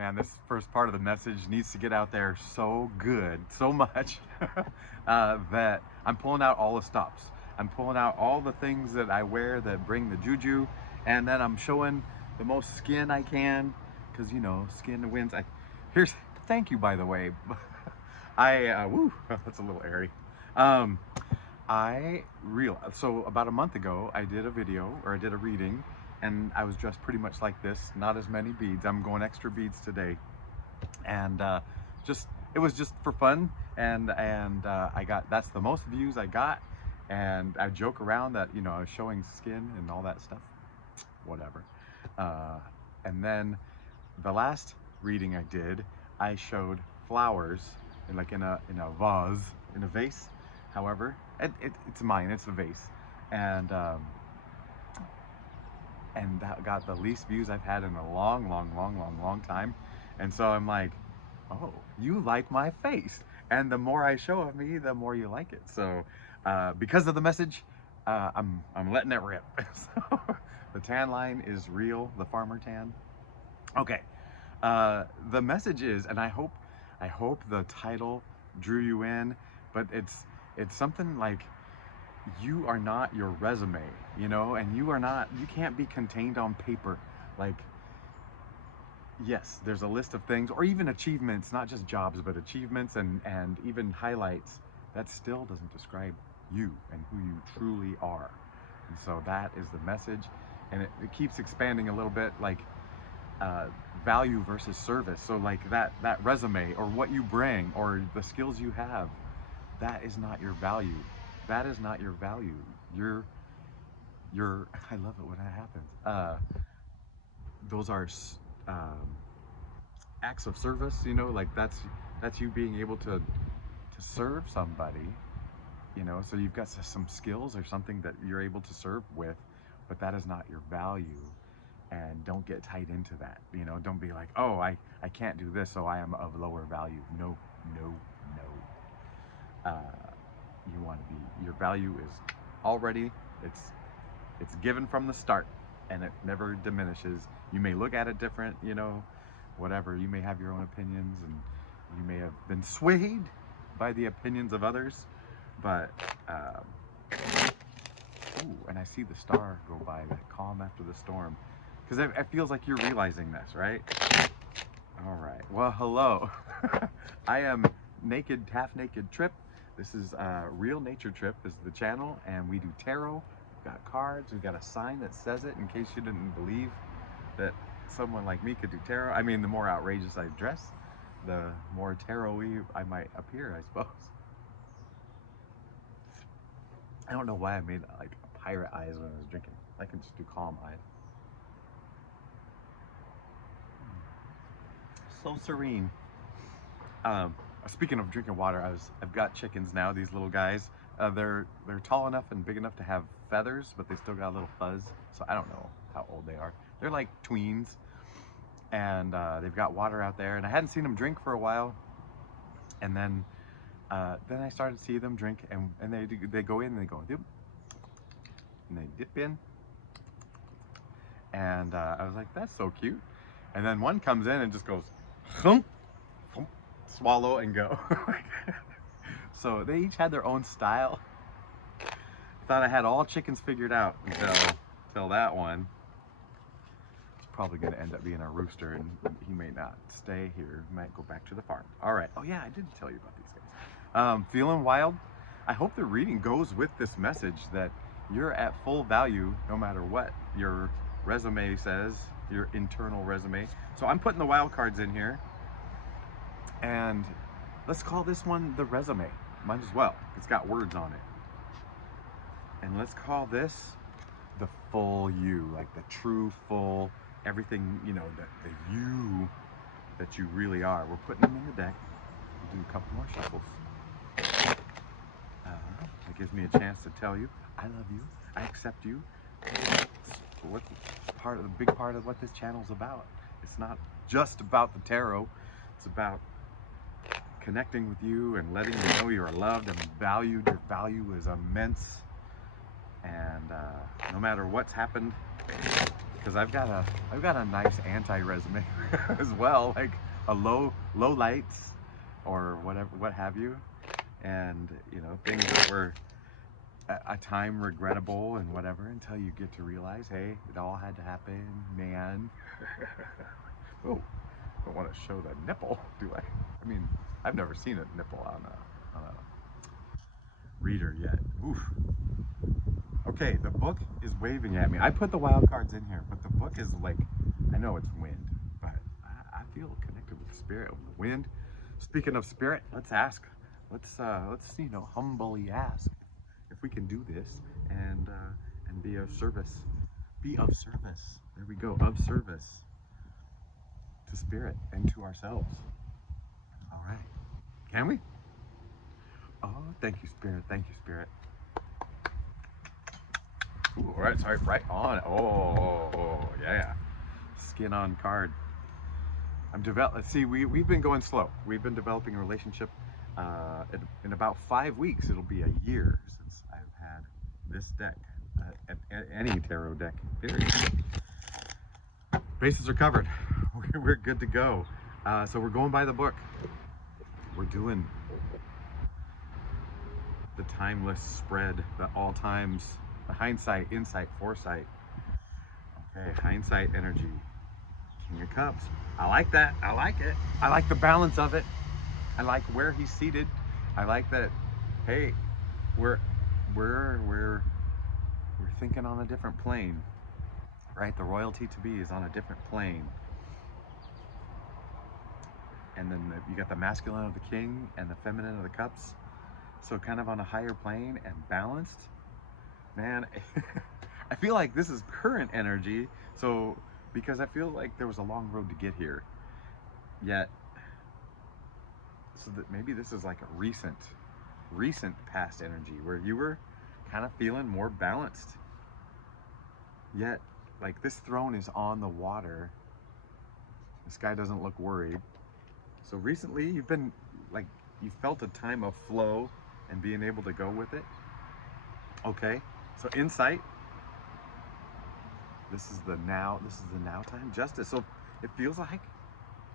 Man, this first part of the message needs to get out there so good, so much, that I'm pulling out all the stops. I'm pulling out all the things that I wear that bring the juju, and then I'm showing the most skin I can, because you know, skin wins. Here's, thank you, by the way. Woo, that's a little airy. Um, so about a month ago, I did a video, or I did a reading, and I was dressed pretty much like this, not as many beads. I'm going extra beads today. And just, it was just for fun. And that's the most views I got. And I joke around that, you know, I was showing skin and all that stuff, whatever. Uh, and then the last reading I did, I showed flowers in like in a vase, in a vase. However, it's mine. It's a vase, and that got the least views I've had in a long time. And so I'm like, oh, you like my face, and the more I show of me, the more you like it. So because of the message, I'm letting it rip. So the tan line is real, the farmer tan. Okay, the message is, and I hope the title drew you in, but it's something like, you are not your resume, you know, and you can't be contained on paper. Like, yes, there's a list of things, or even achievements, not just jobs, but achievements and even highlights. That still doesn't describe you and who you truly are. And so that is the message, and it keeps expanding a little bit, like value versus service. So like that resume, or what you bring, or the skills you have, that is not your value. That is not your value. You're I love it when that happens. Those are um, acts of service, you know, like that's you being able to serve somebody, you know. So you've got some skills or something that you're able to serve with, but that is not your value. And don't get tied into that, you know. Don't be like, oh, I can't do this, so I am of lower value. No, no, no. You want to be, your value is already, it's given from the start, and it never diminishes. You may look at it different, you know, whatever. You may have your own opinions, and you may have been swayed by the opinions of others, but ooh, and I see the star go by, that calm after the storm, because it feels like you're realizing this, right? All right, well, hello. I am Naked, Half Naked Trip. This is Real Nature Trip is the channel, and we do tarot. We've got cards. We've got a sign that says it, in case you didn't believe that someone like me could do tarot. I mean, the more outrageous I dress, the more tarot-y I might appear, I suppose. I don't know why I made like pirate eyes when I was drinking. I can just do calm eyes. So serene. Speaking of drinking water, I've got chickens now. These little guys, they're tall enough and big enough to have feathers, but they still got a little fuzz. So I don't know how old they are. They're like tweens, and they've got water out there. And I hadn't seen them drink for a while, and then I started to see them drink, and they go in and they go dip, and they dip in, and I was like, that's so cute. And then one comes in and just goes, hump, hump, swallow and go. So they each had their own style. Thought I had all chickens figured out until that one. It's probably going to end up being a rooster, and he may not stay here. He might go back to the farm. All right. Oh yeah, I didn't tell you about these guys. Feeling wild. I hope the reading goes with this message, that you're at full value no matter what your resume says, your internal resume. So I'm putting the wild cards in here, and let's call this one the resume. Might as well. It's got words on it. And let's call this the full you, like the true full, everything, you know, the you that you really are. We're putting them in the deck. We'll do a couple more shuffles. It gives me a chance to tell you, I love you, I accept you. What's the big part of what this channel's about? It's not just about the tarot. It's about connecting with you and letting you know you are loved and valued. Your value is immense, and no matter what's happened, because I've got a nice anti-resume as well, like a low lights or whatever, what have you, and you know, things that were a time regrettable and whatever, until you get to realize, hey, it all had to happen, man. Oh, I don't want to show the nipple, do I? I mean, I've never seen a nipple on a reader yet. Oof. Okay, the book is waving at me. I put the wild cards in here, but the book is like, I know it's wind, but I feel connected with the spirit, with the wind. Speaking of spirit, let's ask. Let's humbly ask if we can do this and be of service. Be of service. There we go. Of service to spirit and to ourselves. All right. Can we? Oh, thank you, spirit. Thank you, spirit. Ooh, all right, sorry, right on. Oh, yeah. Skin on card. See, we've been going slow. We've been developing a relationship. In about 5 weeks, it'll be a year since I've had this deck, any tarot deck, period. Bases are covered. We're good to go. So we're going by the book. We're doing the timeless spread, the all times, the hindsight, insight, foresight. Okay, hindsight energy. King of Cups. I like that. I like it. I like the balance of it. I like where he's seated. I like that. Hey, we're thinking on a different plane, right? The royalty to be is on a different plane. And then you got the masculine of the king and the feminine of the cups. So kind of on a higher plane and balanced. Man, I feel like this is current energy. So, because I feel like there was a long road to get here. Yet, so that maybe this is like a recent past energy where you were kind of feeling more balanced. Yet, like, this throne is on the water. This guy doesn't look worried. So recently you've been like, you felt a time of flow and being able to go with it. Okay, so insight. This is the now time. Justice. So it feels like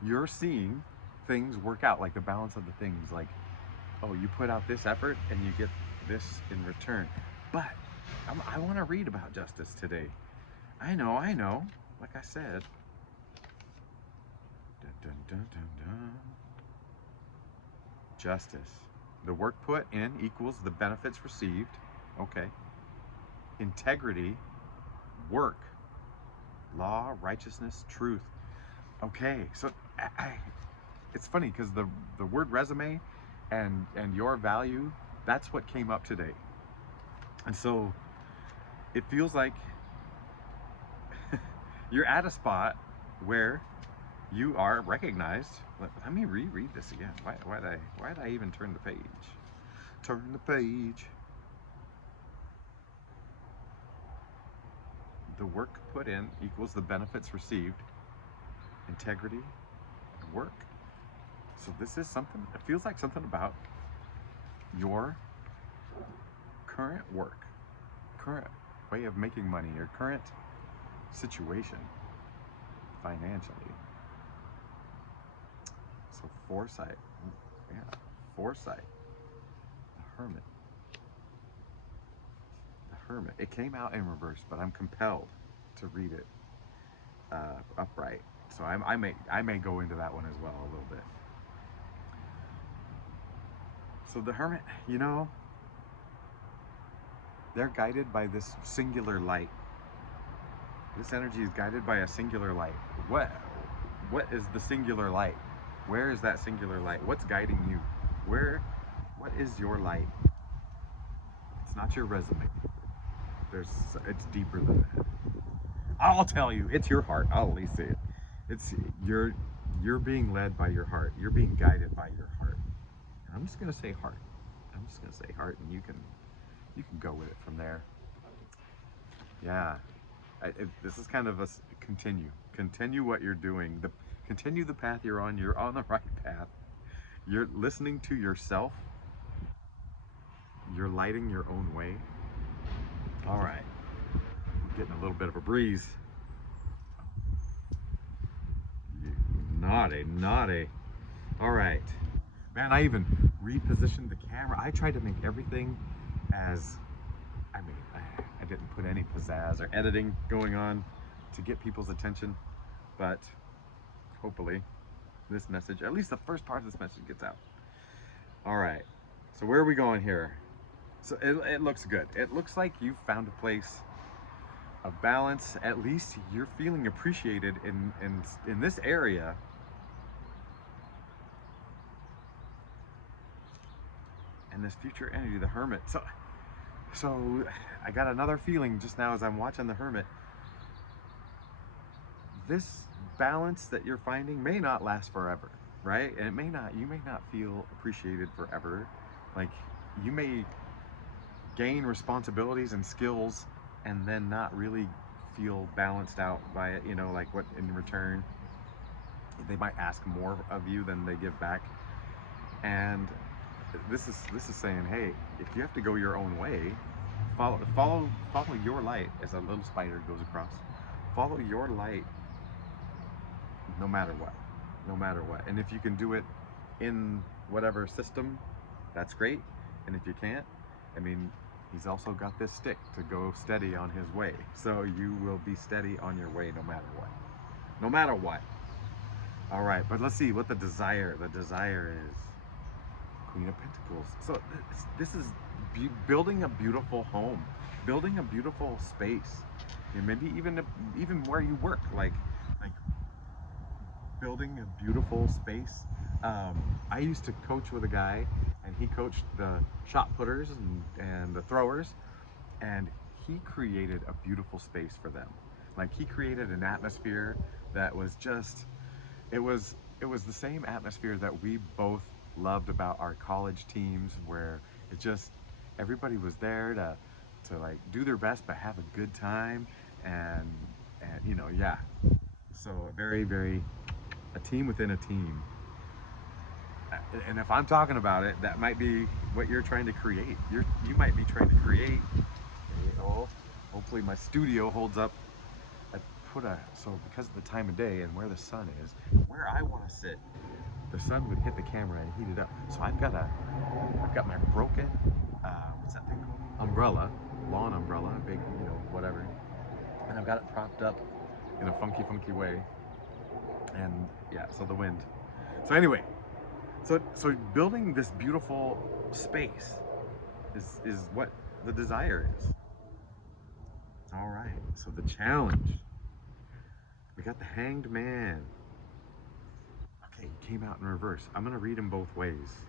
you're seeing things work out, like the balance of the things, like, oh, you put out this effort and you get this in return. But I want to read about justice today. I know, like I said. Dun, dun, dun, dun, dun. Justice. The work put in equals the benefits received. Okay. Integrity, work, law, righteousness, truth. Okay, so it's funny because the word resume and your value, that's what came up today. And so it feels like you're at a spot where you are recognized. Let me reread this again. Why did I even turn the page? Turn the page. The work put in equals the benefits received. Integrity and work. So this is something, it feels like something about your current work, current way of making money, your current situation financially. So foresight, yeah, foresight, the hermit. The hermit, it came out in reverse, but I'm compelled to read it upright. So I may go into that one as well a little bit. So the hermit, you know, they're guided by this singular light. This energy is guided by a singular light. What is the singular light? Where is that singular light? What's guiding you? What is your light? It's not your resume. It's deeper than that. I'll tell you, it's your heart. I'll at least say it. It's you're being led by your heart. You're being guided by your heart. And I'm just gonna say heart. I'm just gonna say heart, and you can go with it from there. Yeah, this is kind of a continue what you're doing. Continue the path you're on. You're on the right path. You're listening to yourself. You're lighting your own way. All right, getting a little bit of a breeze. Naughty, naughty. All right. Man, I even repositioned the camera. I tried to make everything as, I mean, I didn't put any pizzazz or editing going on to get people's attention, but hopefully this message, at least the first part of this message, gets out. All right. So where are we going here? So it looks good. It looks like you've found a place of balance. At least you're feeling appreciated in this area. And this future energy, the Hermit. So I got another feeling just now as I'm watching the Hermit. This balance that you're finding may not last forever, right? And you may not feel appreciated forever. Like, you may gain responsibilities and skills and then not really feel balanced out by it, you know, like what in return they might ask more of you than they give back. And this is saying, hey, if you have to go your own way, follow your light. As a little spider goes across, follow your light, no matter what, no matter what. And if you can do it in whatever system, that's great. And if you can't, I mean, he's also got this stick to go steady on his way. So you will be steady on your way no matter what. No matter what. All right, but let's see what the desire is. Queen of Pentacles. So this is building a beautiful home, building a beautiful space, and maybe even where you work, like building a beautiful space. I used to coach with a guy, and he coached the shot putters and the throwers, and he created a beautiful space for them. Like, he created an atmosphere that was just, it was the same atmosphere that we both loved about our college teams, where it just, everybody was there to like do their best but have a good time, and you know, yeah. So very a team within a team. And if I'm talking about it, that might be what you're trying to create. You might be trying to create. Oh, hopefully my studio holds up. So because of the time of day and where the sun is, where I want to sit, the sun would hit the camera and heat it up. So I've got my broken, what's that thing called? Umbrella, lawn umbrella, big, you know, whatever. And I've got it propped up in a funky way. And yeah, so the wind. So anyway, so building this beautiful space is what the desire is. All right, so the challenge. We got the Hanged Man. Okay, he came out in reverse. I'm gonna read him both ways.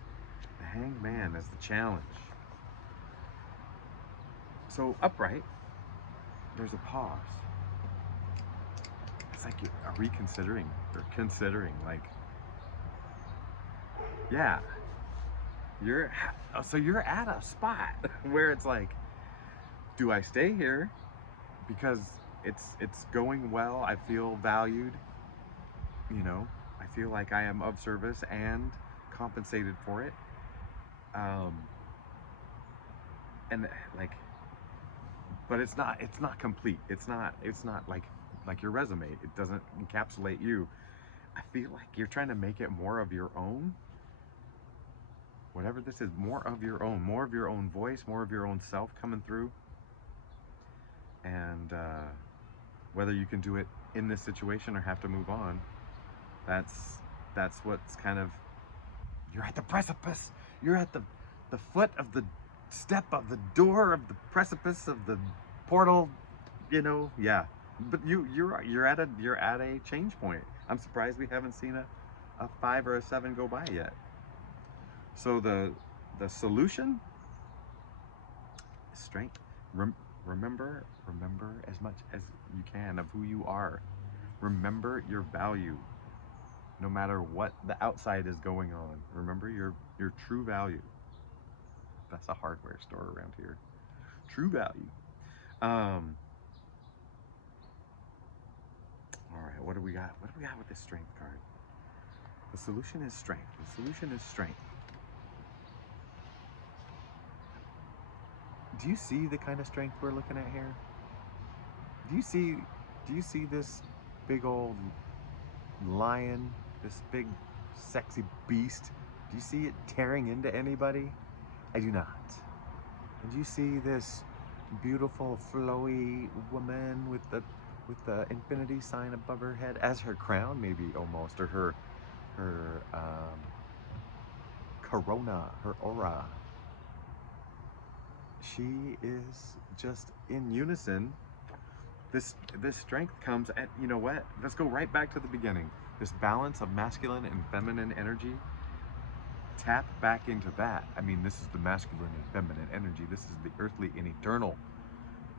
The Hanged Man is the challenge. So upright, there's a pause. It's like you are reconsidering or considering, like, yeah, you're at a spot where it's like, do I stay here because it's going well, I feel valued, you know, I feel like I am of service and compensated for it, and like, but it's not complete. It's not like your resume. It doesn't encapsulate you. I feel like you're trying to make it more of your own. Whatever this is, more of your own voice, more of your own self coming through. And whether you can do it in this situation or have to move on, that's what's kind of, you're at the precipice. You're at the foot of the step of the door of the precipice of the portal, you know. Yeah, but you're at a change point. I'm surprised we haven't seen a 5 or a 7 go by yet. So the solution is strength. Remember as much as you can of who you are. Remember your value, no matter what the outside is going on. Remember your true value. That's a hardware store around here. True value. All right, what do we got? What do we got with this strength card? The solution is strength. The solution is strength. Do you see the kind of strength we're looking at here? Do you see this big old lion, this big sexy beast. Do you see it tearing into anybody? I do not. And you see this beautiful flowy woman with the infinity sign above her head as her crown, maybe almost, or her corona, her aura. She is just in unison. This strength comes at, you know what? Let's go right back to the beginning. This balance of masculine and feminine energy. Tap back into that. I mean, this is the masculine and feminine energy. This is the earthly and eternal.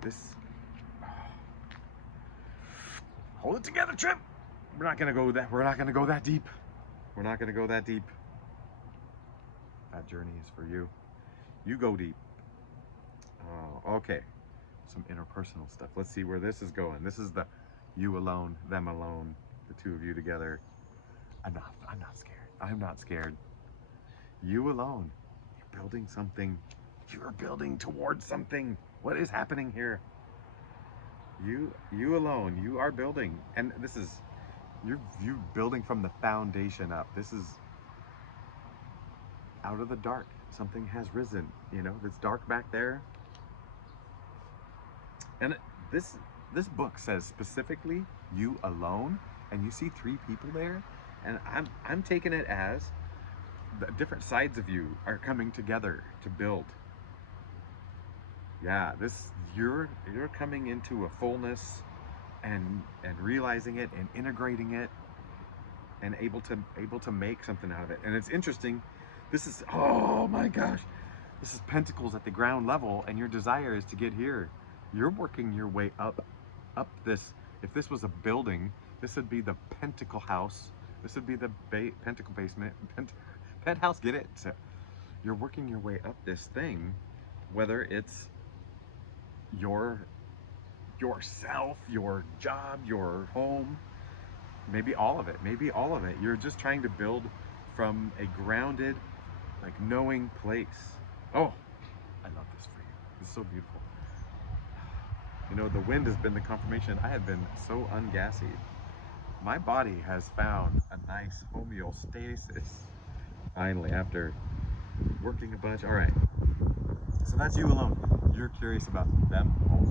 This. Hold it together, Trip. We're not gonna go that deep. We're not gonna go that deep. That journey is for you. You go deep. Oh, okay. Some interpersonal stuff. Let's see where this is going. This is the you alone, them alone, the two of you together. I'm not scared. I'm not scared. You alone. You're building something. You are building towards something. What is happening here? You alone. You are building, and this is you're building from the foundation up. This is out of the dark. Something has risen. You know, it's dark back there. And this book says specifically you alone, and you see 3 people there, and I'm taking it as the different sides of you are coming together to build. Yeah, you're coming into a fullness and realizing it and integrating it and able to make something out of it. And it's interesting. This is, oh my gosh, this is pentacles at the ground level, and your desire is to get here. You're working your way up this. If this was a building, this would be the pentacle house. This would be the pentacle basement. Penthouse, get it? So you're working your way up this thing, whether it's yourself, your job, your home, maybe all of it. Maybe all of it. You're just trying to build from a grounded, like, knowing place. Oh, I love this for you. It's so beautiful. You know, the wind has been the confirmation. I have been so ungassy. My body has found a nice homeostasis. Finally, after working a bunch. All right. So that's you alone. You're curious about them. Oh.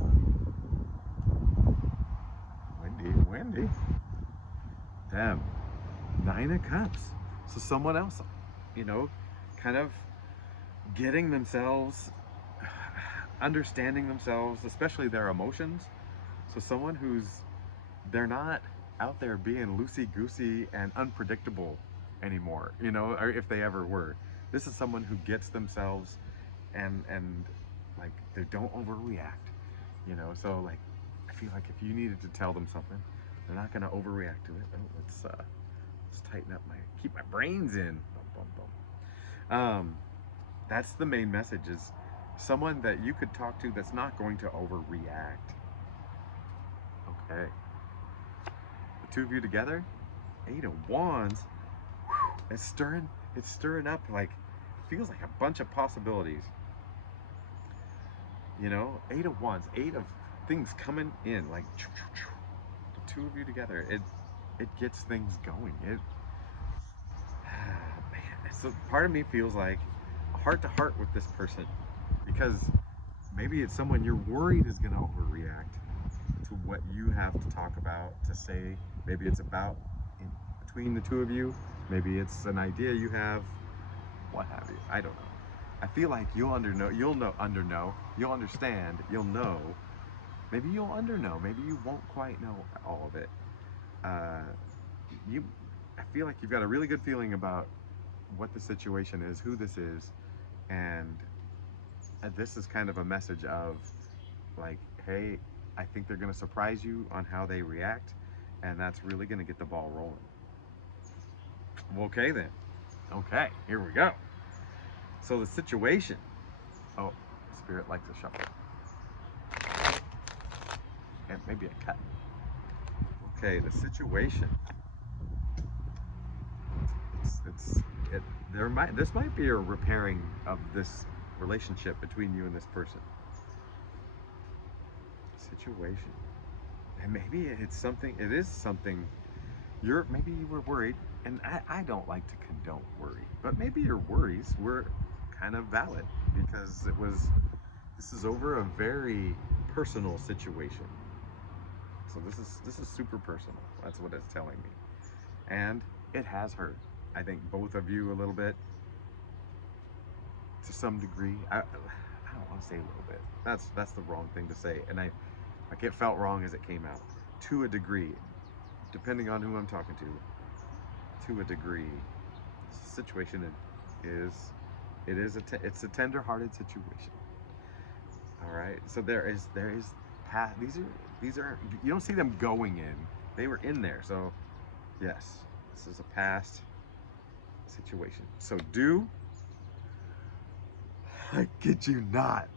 Wendy. Them. 9 of Cups. So someone else, you know, kind of getting themselves, understanding themselves, especially their emotions. So someone they're not out there being loosey-goosey and unpredictable anymore, you know, or if they ever were. This is someone who gets themselves and like, they don't overreact, you know. So like, I feel like if you needed to tell them something, they're not going to overreact to it. Oh, let's tighten up keep my brains in. Bum, bum, bum. That's the main message, is someone that you could talk to that's not going to overreact. Okay. The 2 of you together, 8 of Wands. Whew, it's stirring up, like, it feels like a bunch of possibilities. You know, 8 of Wands, 8 of things coming in, like, the 2 of you together, it gets things going. Man, so part of me feels like a heart-to-heart with this person, because maybe it's someone you're worried is going to overreact to what you have to talk about, to say. Maybe it's about between the 2 of you. Maybe it's an idea you have, what have you. I don't know. I feel like you'll understand, you'll know. Maybe you'll underknow. Maybe you won't quite know all of it. I feel like you've got a really good feeling about what the situation is, who this is, and this is kind of a message of, like, hey, I think they're going to surprise you on how they react, and that's really going to get the ball rolling. Okay then. Okay, here we go. So the situation. Oh, Spirit likes a shuffle. And maybe a cut. Okay, the situation. This might be a repairing of this relationship between you and this person. Situation. And maybe it is something maybe you were worried, and I don't like to condone worry, but maybe your worries were kind of valid because this is over a very personal situation. So this is super personal. That's what it's telling me. And it has hurt. I think both of you a little bit to some degree. I don't want to say a little bit. That's the wrong thing to say. And I like it felt wrong as it came out. To a degree, depending on who I'm talking to a degree, the situation is it's a tender-hearted situation. All right. So there is past. These are you don't see them going in. They were in there. So yes, this is a past situation. So I kid you not,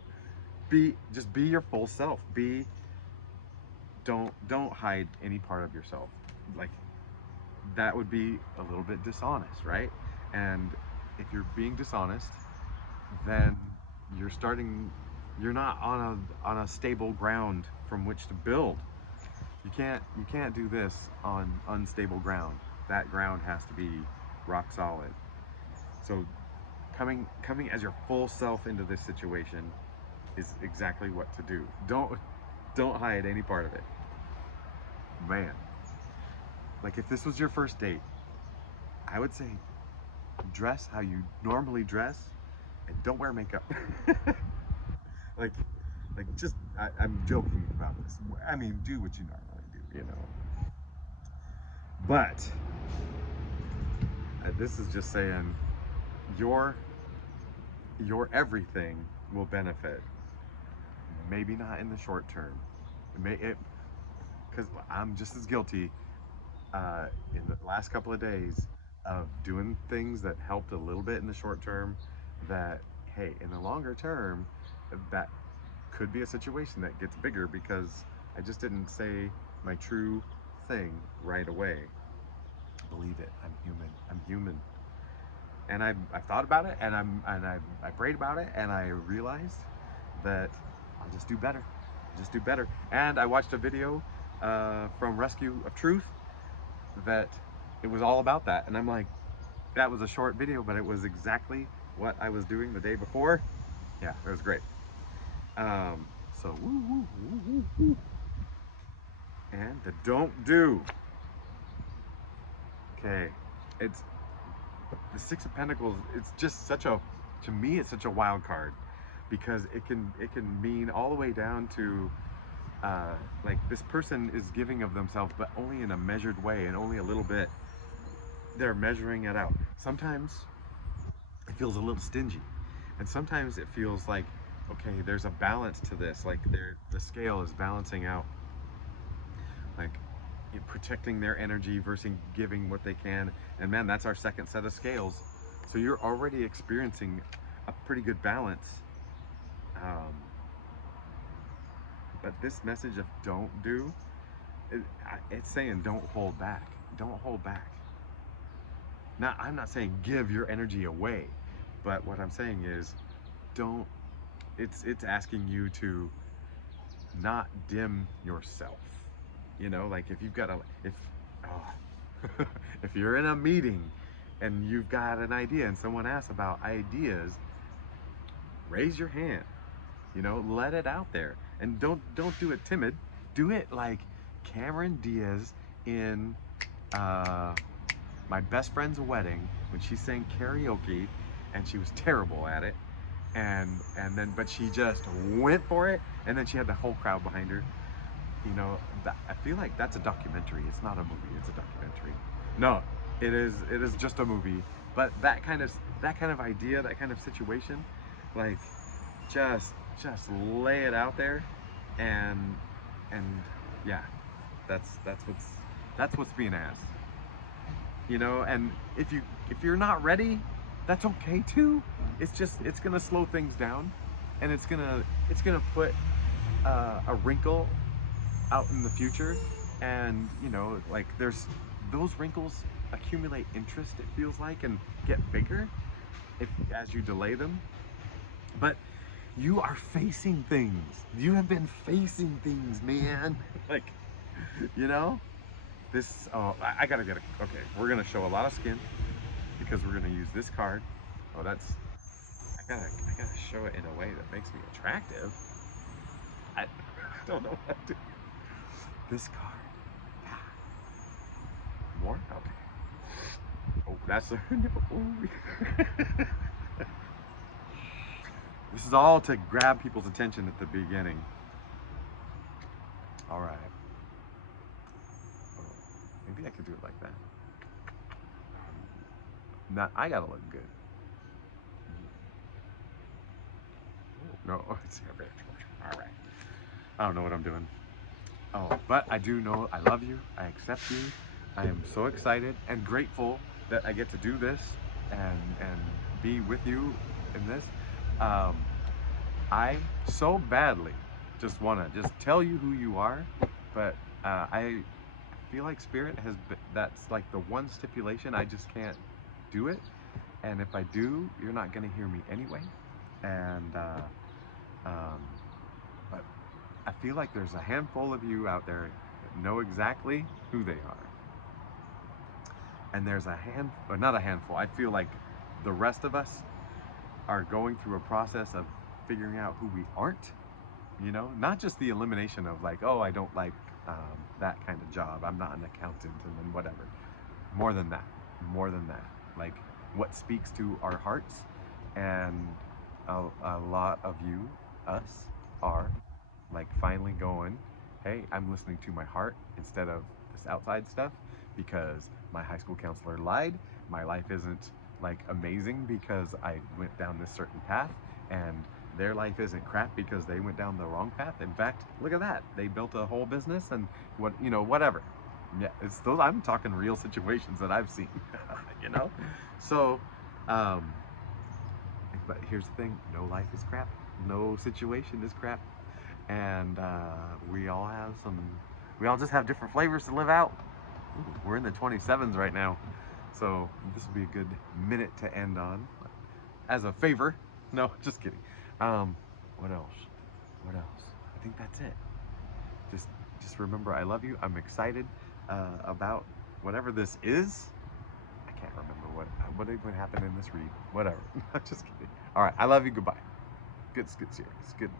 just be your full self. Don't hide any part of yourself. Like that would be a little bit dishonest, right? And if you're being dishonest, then you're starting you're not on a stable ground from which to build. You can't do this on unstable ground. That ground has to be rock solid. So coming as your full self into this situation is exactly what to do. Don't hide any part of it. Man, like if this was your first date, I would say dress how you normally dress and don't wear makeup. like just I'm joking about this. I mean, do what you normally do, you know. But this is just saying your everything will benefit. Maybe not in the short term. Because I'm just as guilty in the last couple of days of doing things that helped a little bit in the short term. That hey, in the longer term, that could be a situation that gets bigger because I just didn't say my true thing right away. Believe it, I'm human. I'm human. And I've thought about it, and I prayed about it, and I realized that I'll just do better. Just do better. And I watched a video from Rescue of Truth that it was all about that, and I'm like, that was a short video, but it was exactly what I was doing the day before. Yeah, it was great. So woo, woo, woo, woo, woo. And the don't do. Okay, it's the Six of Pentacles. It's just such a, to me, it's such a wild card because it can mean all the way down to like this person is giving of themselves, but only in a measured way and only a little bit. They're measuring it out. Sometimes it feels a little stingy, and sometimes it feels like, okay, there's a balance to this. Like the scale is balancing out. Like protecting their energy versus giving what they can. And man, that's our second set of scales. So you're already experiencing a pretty good balance. But this message of don't do, it's saying don't hold back. Don't hold back. Now, I'm not saying give your energy away, but what I'm saying is don't, it's asking you to not dim yourself. You know, like if you've got a, oh, if you're in a meeting and you've got an idea and someone asks about ideas, raise your hand. You know, let it out there, and don't do it timid. Do it like Cameron Diaz in my best friend's wedding when she sang karaoke, and she was terrible at it, and then but she just went for it, and then she had the whole crowd behind her. You know, I feel like that's a documentary. It's not a movie. It's a documentary. No, it is just a movie. But that kind of idea, that kind of situation, like just lay it out there, and yeah, that's what's being asked. You know, and if you're not ready, that's okay too. It's gonna slow things down, and it's gonna put a wrinkle out in the future. And you know, like there's those wrinkles accumulate interest, it feels like, and get bigger if as you delay them. But you are facing things. You have been facing things, man. Like, you know, This, oh, I gotta get a, okay, we're gonna show a lot of skin because we're gonna use this card. Oh, that's, I gotta show it in a way that makes me attractive. I don't know what to do. This card. Ah, more? Okay. Oh, that's a, no. This is all to grab people's attention at the beginning. All right. Oh, maybe I could do it like that. Not, I gotta look good. No, it's okay. All right. I don't know what I'm doing. Oh, but I do know I love you. I accept you. I am so excited and grateful that I get to do this and be with you in this. Um, I so badly just want to just tell you who you are, but I feel like Spirit has been, that's like the one stipulation. I just can't do it, and if I do, you're not gonna hear me anyway. And um, but I feel like there's a handful of you out there that know exactly who they are, and there's a hand, or not a handful. I feel like the rest of us are going through a process of figuring out who we aren't. You know, not just the elimination of like, oh, I don't like that kind of job. I'm not an accountant, and then whatever. More than that. More than that. Like what speaks to our hearts, and a lot of you, us, are like finally going, hey, I'm listening to my heart instead of this outside stuff because my high school counselor lied. My life isn't like amazing because I went down this certain path, and their life isn't crap because they went down the wrong path. In fact, look at that. They built a whole business and what, you know, whatever. Yeah, it's those, I'm talking real situations that I've seen, you know? So, um, but here's the thing, no life is crap. No situation is crap. And we all have some, we all just have different flavors to live out. Ooh, we're in the 27s right now. So this will be a good minute to end on. As a favor. No, just kidding. Um, what else? What else? I think that's it. Just, just remember I love you. I'm excited about whatever this is. I can't remember what even happened in this read. Whatever. Just kidding. All right. I love you. Goodbye. Good series. Good.